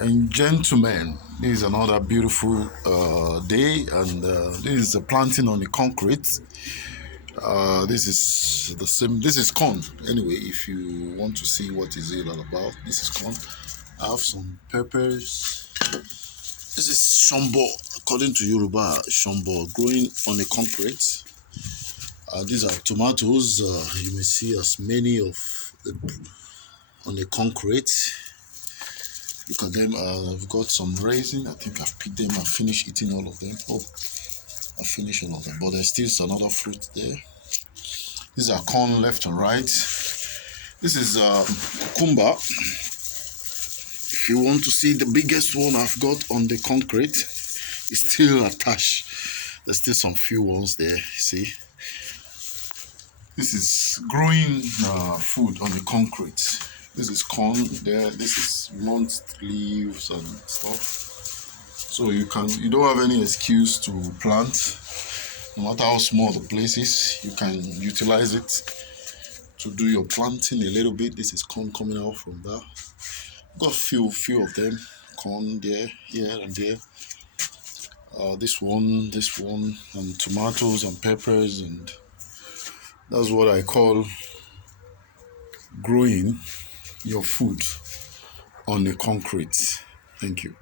And gentlemen, this is another beautiful day, and this is a planting on the concrete. This is the same. This is corn. Anyway, if you want to see what is it all about, this is corn. I have some peppers. This is shombo, according to Yoruba, shombo growing on the concrete. These are tomatoes. You may see as many of the, on the concrete. Look at them. I've got some raisin. I think I've picked them. I've finished eating all of them. Oh, I finished all of them. But there's still another fruit there. These are corn left and right. This is cucumber. If you want to see the biggest one I've got on the concrete, it's still attached. There's still some few ones there. See, this is growing food on the concrete. This is corn there. This is month leaves and stuff. So you don't have any excuse to plant. No matter how small the place is, you can utilize it to do your planting a little bit. This is corn coming out from that. Got few of them, corn there, here and there. This one, and tomatoes and peppers, and that's what I call growing your food on the concrete. Thank you.